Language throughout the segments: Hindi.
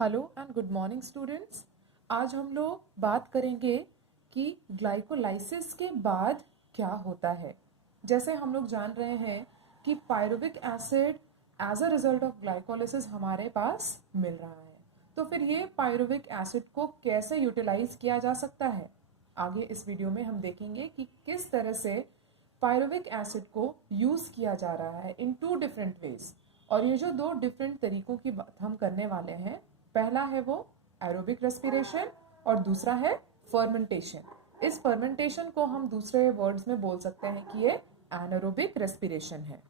Hello and good morning students. आज हम लोग बात करेंगे कि ग्लाइकोलाइसिस के बाद क्या होता है। जैसे हम लोग जान रहे हैं कि pyruvic acid as a result of glycolysis हमारे पास मिल रहा है, तो फिर ये पायरुविक एसिड को कैसे यूटिलाइज किया जा सकता है। आगे इस वीडियो में हम देखेंगे कि किस तरह से पायरुविक एसिड को यूज़ किया जा रहा है इन टू डिफरेंट वेज। और ये जो दो डिफरेंट तरीकों की बात हम करने वाले हैं, पहला है वो एरोबिक रेस्पिरेशन और दूसरा है फर्मेंटेशन। इस फर्मेंटेशन को हम दूसरे वर्ड्स में बोल सकते हैं कि ये एनारोबिक रेस्पिरेशन है।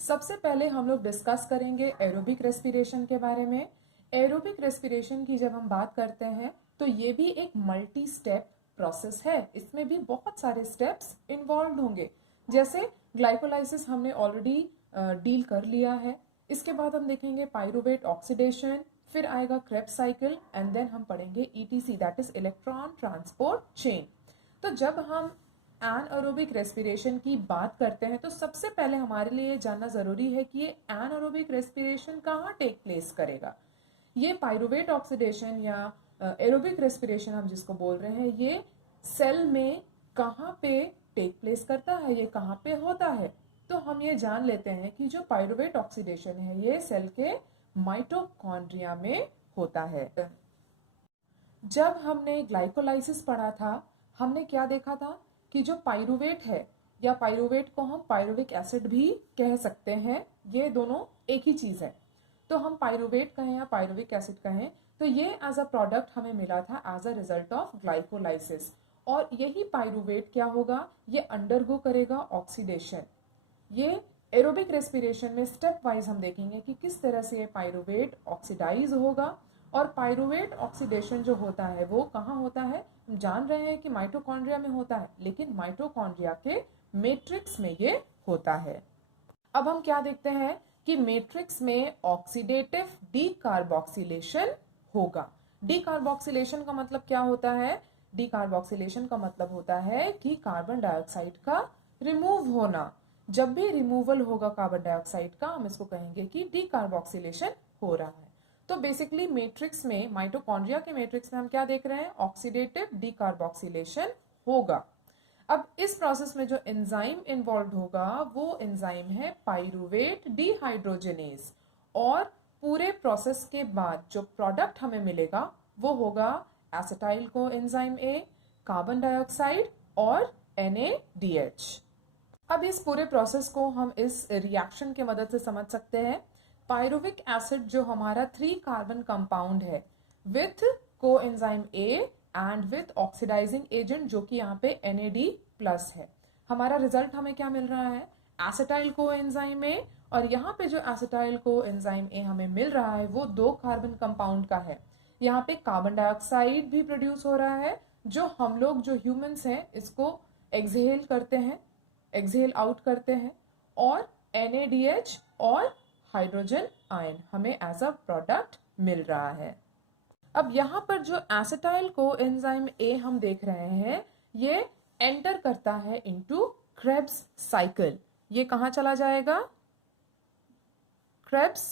सबसे पहले हम लोग डिस्कस करेंगे एरोबिक रेस्पिरेशन के बारे में। एरोबिक रेस्पिरेशन की जब हम बात करते हैं तो ये भी एक मल्टी स्टेप प्रोसेस है। इसमें भी बहुत सारे स्टेप्स इन्वॉल्व होंगे। जैसे ग्लाइकोलाइसिस हमने ऑलरेडी डील कर लिया है। इसके बाद हम देखेंगे पायरुवेट ऑक्सीडेशन, फिर आएगा क्रेब्स साइकिल एंड देन हम पढ़ेंगे etc that is electron transport chain. तो जब हम एनारोबिक रेस्पिरेशन की बात करते हैं तो सबसे पहले हमारे लिए जानना जरूरी है कि ये एनारोबिक रेस्पिरेशन कहाँ टेक प्लेस करेगा। ये पायरुवेट ऑक्सीडेशन या एरोबिक रेस्पिरेशन हम जिसको बोल रहे हैं, ये सेल में कहाँ पे टेक प्लेस करता है, ये कहाँ पे होता है। तो हम ये जान लेते हैं कि जो पायरुवेट ऑक्सीडेशन है ये सेल के माइटोकॉन्ड्रिया में होता है। जब हमने ग्लाइकोलाइसिस पढ़ा था, हमने क्या देखा था कि जो पायरुवेट है, या पायरुवेट को हम पायरुविक एसिड भी कह सकते हैं, ये दोनों एक ही चीज है। तो हम पायरुवेट कहें या पायरुविक एसिड कहें, तो ये एज अ प्रोडक्ट हमें मिला था as a result of glycolysis. और यही पायरुवेट क्या होगा, ये अंडरगो करेगा ऑक्सीडेशन। ये एरोबिक रेस्पिरेशन में स्टेप वाइज हम देखेंगे कि किस तरह से ये पायरुवेट ऑक्सीडाइज होगा। और पायरुवेट ऑक्सीडेशन जो होता है वो कहाँ होता है, हम जान रहे हैं कि माइटोकॉन्ड्रिया में होता है, लेकिन माइटोकॉन्ड्रिया के मैट्रिक्स में ये होता है। अब हम क्या देखते हैं कि मैट्रिक्स में ऑक्सीडेटिव डीकार्बोक्सिलेशन होगा। डीकार्बोक्सिलेशन का मतलब क्या होता है, डीकार्बोक्सिलेशन का मतलब होता है कि कार्बन डाइऑक्साइड का रिमूव होना। जब भी रिमूवल होगा कार्बन डाइऑक्साइड का, हम इसको कहेंगे कि डीकार्बोक्सिलेशन हो रहा है। तो बेसिकली मैट्रिक्स में, माइटोकॉन्ड्रिया के मैट्रिक्स में हम क्या देख रहे हैं, ऑक्सीडेटिव डीकार्बोक्सिलेशन होगा। अब इस प्रोसेस में जो एंजाइम इन्वॉल्व होगा वो एंजाइम है पायरुवेट डिहाइड्रोजनेज। और पूरे प्रोसेस के बाद जो प्रोडक्ट हमें मिलेगा वो होगा acetyl co enzyme A, carbon dioxide और NaDH। अब इस पूरे प्रोसेस को हम इस रिएक्शन की मदद से समझ सकते हैं। पायरुविक एसिड जो हमारा 3 कार्बन कंपाउंड है with coenzyme A and with oxidising agent जो कि यहाँ पे NAD+ है। हमारा रिजल्ट हमें क्या मिल रहा है, एसिटाइल कोएंजाइम ए। और यहाँ पे जो एसिटाइल कोएंजाइम ए हमें मिल रहा है वो 2 कार्बन कंपाउंड का है। यहाँ पे कार्बन डाइऑक्साइड भी प्रोड्यूस हो रहा है जो हम लोग जो ह्यूमंस हैं इसको एक्सहेल करते हैं, एक्सहेल आउट करते हैं। और NaDH और हाइड्रोजन आयन हमें एज अ प्रोडक्ट मिल रहा है। अब यहाँ पर जो एसिटाइल कोएंजाइम ए हम देख रहे हैं ये एंटर करता है इनटू क्रेब्स साइकिल। ये कहाँ चला जाएगा, क्रेब्स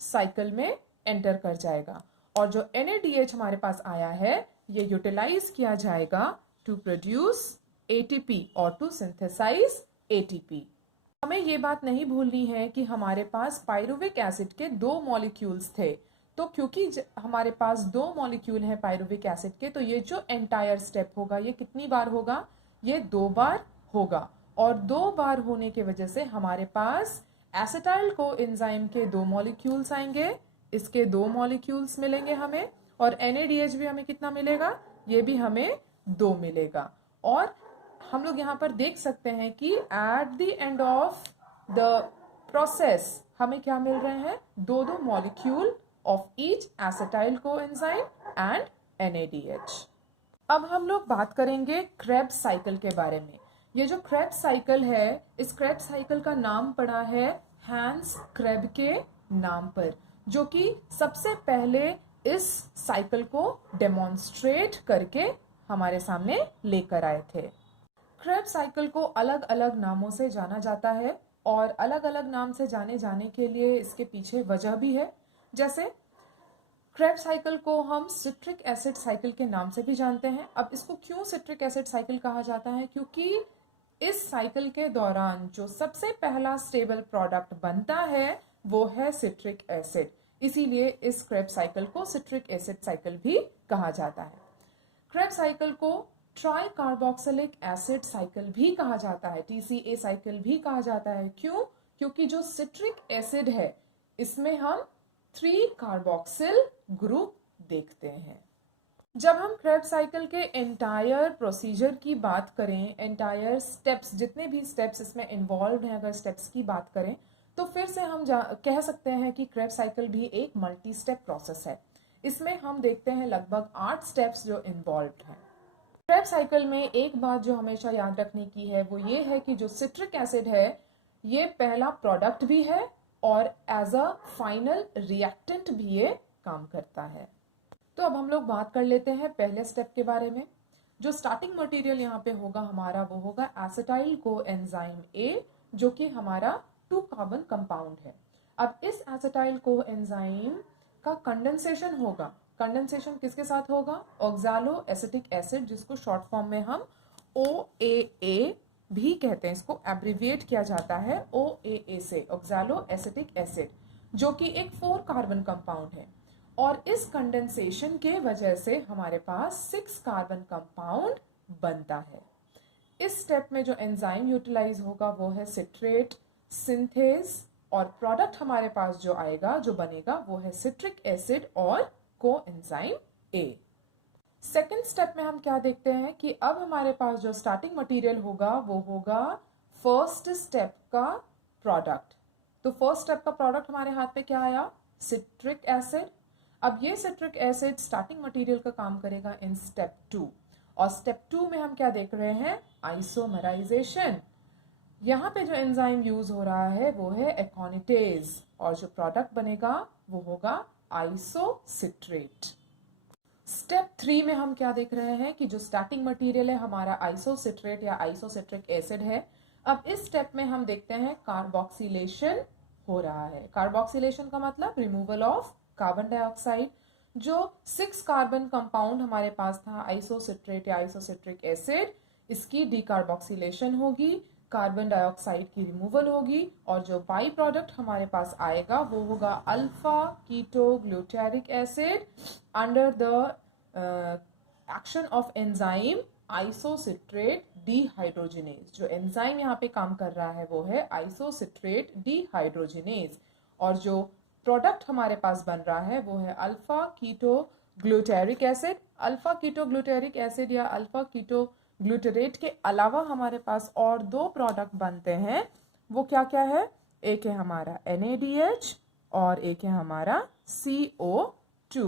साइकिल में एंटर कर जाएगा। और जो NaDH हमारे पास आया है ये यूटिलाइज किया जाएगा टू प्रोड्यूस ATP और टू सिंथेसाइज ATP। हमें ये बात नहीं भूलनी है कि हमारे पास पायरुविक एसिड के 2 मॉलिक्यूल्स थे। तो क्योंकि हमारे पास 2 मॉलिक्यूल हैं पायरुविक एसिड के, तो ये जो एंटायर स्टेप होगा ये कितनी बार होगा, ये 2 बार होगा। और 2 बार होने की वजह से हमारे पास एसिटाइल कोएंजाइम के 2 मॉलिक्यूल्स आएंगे, इसके 2 मॉलिक्यूल्स मिलेंगे हमें। और NaDH भी हमें कितना मिलेगा, ये भी हमें 2 मिलेगा। और हम लोग यहाँ पर देख सकते हैं कि at the end of the process हमें क्या मिल रहे हैं, 2 molecule of each acetyl coenzyme and NaDH। अब हम लोग बात करेंगे क्रेब्स साइकिल के बारे में। ये जो क्रेब्स साइकिल है, इस क्रेब्स साइकिल का नाम पड़ा है हैंस क्रेब के नाम पर, जो कि सबसे पहले इस साइकिल को डेमोन्स्ट्रेट करके हमारे सामने लेकर आए थे। क्रेब साइकिल को अलग अलग नामों से जाना जाता है और अलग अलग नाम से जाने के लिए इसके पीछे वजह भी है। जैसे क्रेब्स साइकिल को हम सिट्रिक एसिड साइकिल के नाम से भी जानते हैं। अब इसको क्यों सिट्रिक एसिड साइकिल कहा जाता है? क्योंकि इस साइकिल के दौरान जो सबसे पहला स्टेबल प्रोडक्ट बनता है वो है सिट्रिक एसिड, इसीलिए इस क्रेब्स साइकिल को सिट्रिक एसिड साइकिल भी कहा जाता है। क्रेब्स साइकिल को ट्राई कार्बोक्सिलिक एसिड साइकिल भी कहा जाता है, TCA साइकिल भी कहा जाता है। क्यों? क्योंकि जो सिट्रिक एसिड है इसमें हम 3 कार्बोक्सिल ग्रुप देखते हैं। जब हम क्रेब्स साइकिल के एंटायर प्रोसीजर की बात करें, एंटायर स्टेप्स, जितने भी स्टेप्स इसमें इन्वॉल्व हैं, अगर स्टेप्स की बात करें तो फिर से हम कह सकते हैं कि क्रेब्स साइकिल भी एक मल्टी स्टेप प्रोसेस है। इसमें हम देखते हैं लगभग 8 स्टेप्स जो इन्वॉल्व हैं। क्रेब्स साइकिल में एक बात जो हमेशा याद रखने की है वो ये है कि जो सिट्रिक एसिड है ये पहला प्रोडक्ट भी है और एज अ फाइनल रिएक्टेंट भी ये काम करता है। तो अब हम लोग बात कर लेते हैं पहले स्टेप के बारे में। जो स्टार्टिंग मटेरियल यहाँ पे होगा हमारा वो होगा एसिटाइल कोएंजाइम ए, जो कि हमारा 2 कार्बन कंपाउंड है। अब इस एसिटाइल कोएंजाइम का कंडेंसेशन होगा। कंडेंसेशन किसके साथ होगा? ऑक्सैलो एसिटिक एसिड, जिसको शॉर्ट फॉर्म में हम OAA भी कहते हैं, इसको एब्रिविएट किया जाता है OAA से, ऑक्सैलो एसिटिक एसिड, जो कि एक 4 कार्बन कंपाउंड है। और इस कंडेंसेशन के वजह से हमारे पास 6 कार्बन कंपाउंड बनता है। इस स्टेप में जो एंजाइम यूटिलाइज होगा वो है सिट्रेट सिंथेज, और प्रोडक्ट हमारे पास जो आएगा, जो बनेगा, वो है सिट्रिक एसिड और कोएंजाइम ए। सेकेंड स्टेप में हम क्या देखते हैं कि अब हमारे पास जो स्टार्टिंग मटेरियल होगा वो होगा फर्स्ट स्टेप का प्रोडक्ट। तो फर्स्ट स्टेप का प्रोडक्ट हमारे हाथ पे क्या आया? Citric acid. अब ये सिट्रिक एसिड स्टार्टिंग मटेरियल का काम करेगा इन स्टेप 2, और स्टेप 2 में हम क्या देख रहे हैं? आइसोमराइजेशन। यहाँ पे जो एंजाइम यूज हो रहा है वो है एकोनिटेज, और जो प्रोडक्ट बनेगा वो होगा आइसोसिट्रेट। स्टेप 3 में हम क्या देख रहे हैं कि जो स्टार्टिंग मटेरियल है हमारा आइसोसिट्रेट या आइसोसिट्रिक एसिड है। अब इस स्टेप में हम देखते हैं कार्बोक्सिलेशन हो रहा है। कार्बोक्सिलेशन का मतलब रिमूवल ऑफ कार्बन डाइऑक्साइड। जो 6 कार्बन कंपाउंड हमारे पास था आइसोसिट्रेट या आइसोसिट्रिक एसिड, इसकी डीकार्बोक्सिलेशन होगी, कार्बन डाइऑक्साइड की रिमूवल होगी, और जो बाई प्रोडक्ट हमारे पास आएगा वो होगा alpha keto glutaric acid under the action of enzyme isocitrate dehydrogenase. जो एंजाइम यहाँ पे काम कर रहा है वो है आइसोसिट्रेट डीहाइड्रोजिनेज, और जो प्रोडक्ट हमारे पास बन रहा है वो है alpha keto glutaric acid. Alpha keto glutaric acid या अल्फा कीटो ग्लूटरेट के अलावा हमारे पास और 2 प्रोडक्ट बनते हैं। वो क्या क्या है? एक है हमारा NADH और एक है हमारा CO2।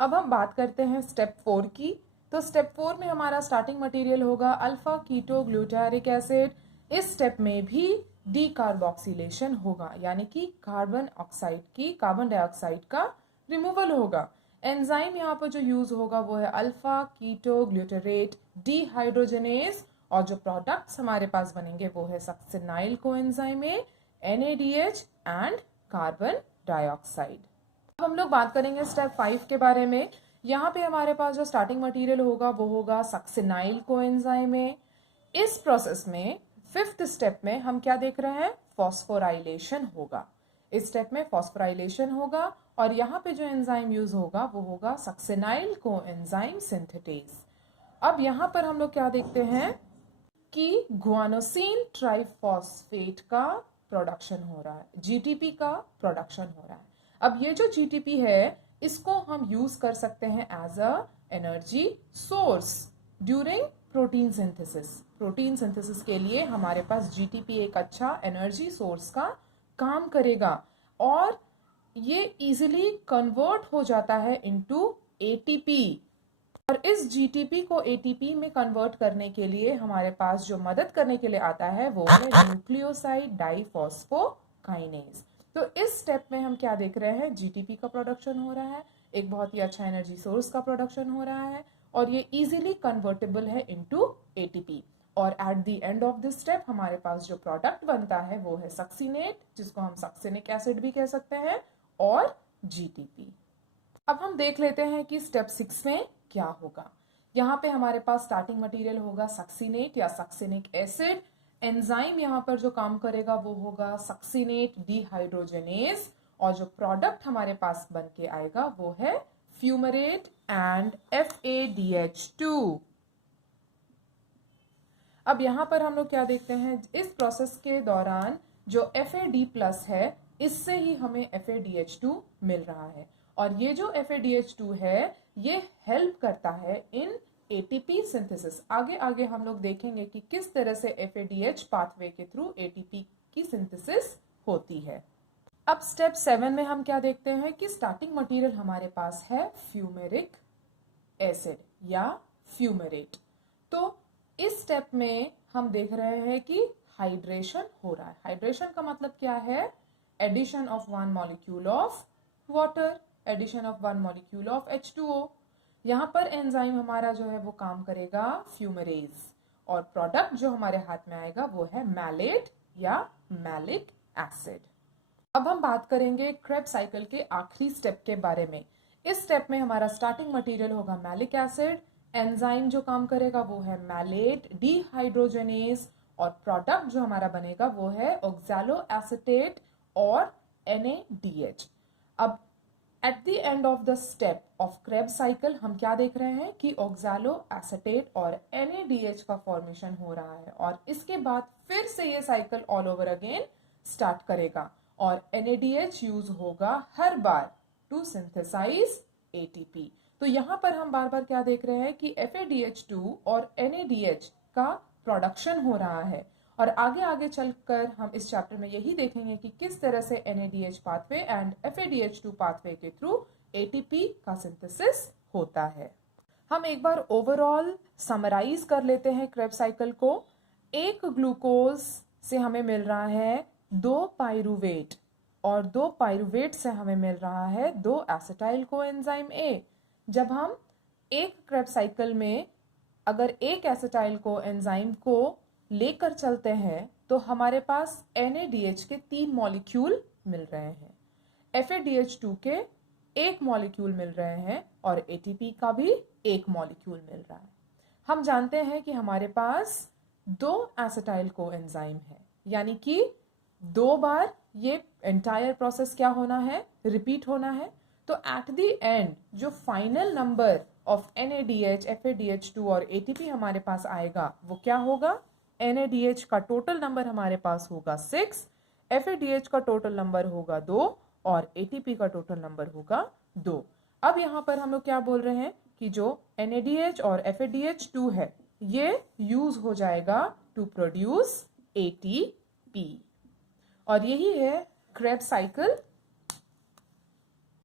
अब हम बात करते हैं स्टेप 4 की। तो स्टेप 4 में हमारा स्टार्टिंग मटेरियल होगा अल्फा कीटो ग्लूटारिक एसिड। इस स्टेप में भी डीकार्बोक्सिलेशन होगा, यानी कि कार्बन डाइऑक्साइड का रिमूवल होगा। एंजाइम यहाँ पर जो यूज होगा वो है अल्फा कीटो ग्लूटरेट डीहाइड्रोजिनेज, और जो प्रोडक्ट्स हमारे पास बनेंगे वो है succinyl coenzyme A, NADH and carbon dioxide. अब हम लोग बात करेंगे स्टेप 5 के बारे में। यहाँ पे हमारे पास जो स्टार्टिंग मटेरियल होगा वो होगा सक्सिनाइल कोएंजाइम ए। इस प्रोसेस में 5th स्टेप में हम क्या देख रहे हैं? फॉस्फोराइलेशन होगा। इस स्टेप में फॉस्फोराइलेशन होगा, और यहाँ पे जो एंजाइम यूज होगा वो होगा सक्सिनाइल कोएंजाइम सिंथेटेज। अब यहाँ पर हम लोग क्या देखते हैं कि गुआनोसिन ट्राइफॉस्फेट का प्रोडक्शन हो रहा है, GTP का प्रोडक्शन हो रहा है। अब ये जो GTP है इसको हम यूज कर सकते हैं as a energy source during protein synthesis. Protein synthesis के लिए हमारे पास GTP एक अच्छा एनर्जी सोर्स का काम करेगा, और ये इजीली कन्वर्ट हो जाता है इनटू ATP। और इस GTP को ATP में कन्वर्ट करने के लिए हमारे पास जो मदद करने के लिए आता है वो है न्यूक्लियोसाइड डाइफॉस्फोकाइनेज। तो इस स्टेप में हम क्या देख रहे हैं? GTP का प्रोडक्शन हो रहा है, एक बहुत ही अच्छा एनर्जी सोर्स का प्रोडक्शन हो रहा है, और ये इजीली कन्वर्टेबल है इनटू ATP। और at the end of this step हमारे पास जो प्रोडक्ट बनता है वो है सक्सिनेट, जिसको हम सक्सिनिक एसिड भी कह सकते हैं, और GTP। अब हम देख लेते हैं कि स्टेप 6 में क्या होगा। यहाँ पे हमारे पास स्टार्टिंग मटेरियल होगा सक्सिनेट या सक्सिनिक एसिड। एंजाइम यहाँ पर जो काम करेगा वो होगा सक्सिनेट डिहाइड्रोजनेज, और जो प्रोडक्ट हमारे पास बन के आएगा वो है फ्यूमरेट एंड FADH2। अब यहाँ पर हम लोग क्या देखते हैं, इस प्रोसेस के दौरान जो FAD+ है इससे ही हमें FADH2 मिल रहा है, और ये जो FADH2 है ये हेल्प करता है इन ATP सिंथेसिस। आगे आगे हम लोग देखेंगे कि किस तरह से FADH पाथवे के थ्रू ATP की सिंथेसिस होती है। अब स्टेप 7 में हम क्या देखते हैं कि स्टार्टिंग मटेरियल हमारे पास है फ्यूमेरिक एसिड या फ्यूमरेट। तो इस स्टेप में हम देख रहे हैं कि हाइड्रेशन हो रहा है। हाइड्रेशन का मतलब क्या है, addition of 1 molecule of water, addition of 1 molecule of H2O। यहाँ पर एंजाइम हमारा जो है वो काम करेगा फ्यूमरेज, और प्रोडक्ट जो हमारे हाथ में आएगा वो है मैलेट या मैलिक एसिड। अब हम बात करेंगे क्रेब्स साइकिल के आखिरी स्टेप के बारे में। इस स्टेप में हमारा स्टार्टिंग मटेरियल होगा मैलिक एसिड, एंजाइम जो काम करेगा वो है मैलेट डिहाइड्रोजनेज, और प्रोडक्ट जो हमारा बनेगा वो है ऑक्सैलो एसीटेट और NADH। अब at the end of the step of Krebs cycle हम क्या देख रहे हैं कि ऑक्सैलो एसीटेट और NADH का फॉर्मेशन हो रहा है, और इसके बाद फिर से ये cycle all over again start करेगा, और NADH यूज होगा हर बार टू सिंथेसाइज ATP। तो यहाँ पर हम बार बार क्या देख रहे हैं कि FADH2 और NADH का प्रोडक्शन हो रहा है, और आगे आगे चलकर हम इस चैप्टर में यही देखेंगे कि किस तरह से NADH pathway and FADH2 pathway के थ्रू ATP का सिंथेसिस होता है। हम एक बार ओवरऑल समराइज कर लेते हैं क्रेब्स साइकिल को। एक ग्लूकोज से हमें मिल रहा है 2 पाइरूवेट, और 2 पाइरूवेट से हमें मिल रहा है 2 एसिटाइल कोएंजाइम A। जब हम एक क्रेब्स साइकिल में अगर एक एसिटाइल कोएंजाइम को लेकर चलते हैं तो हमारे पास NADH के 3 मॉलिक्यूल मिल रहे हैं, FADH2 के 1 मॉलिक्यूल मिल रहे हैं, और ATP का भी 1 मॉलिक्यूल मिल रहा है। हम जानते हैं कि हमारे पास 2 एसिटाइल कोएंजाइम है, यानी कि 2 बार ये एंटायर प्रोसेस क्या होना है, रिपीट होना है। तो एट द एंड जो final number of NADH, FADH2 और ATP हमारे पास आएगा वो क्या होगा, NADH का टोटल नंबर हमारे पास होगा 6, FADH का टोटल नंबर होगा 2, और ATP का टोटल नंबर होगा 2। अब यहाँ पर हम लोग क्या बोल रहे हैं कि जो NADH और FADH2 है ये यूज हो जाएगा टू प्रोड्यूस ATP, और यही है क्रेब्स साइकिल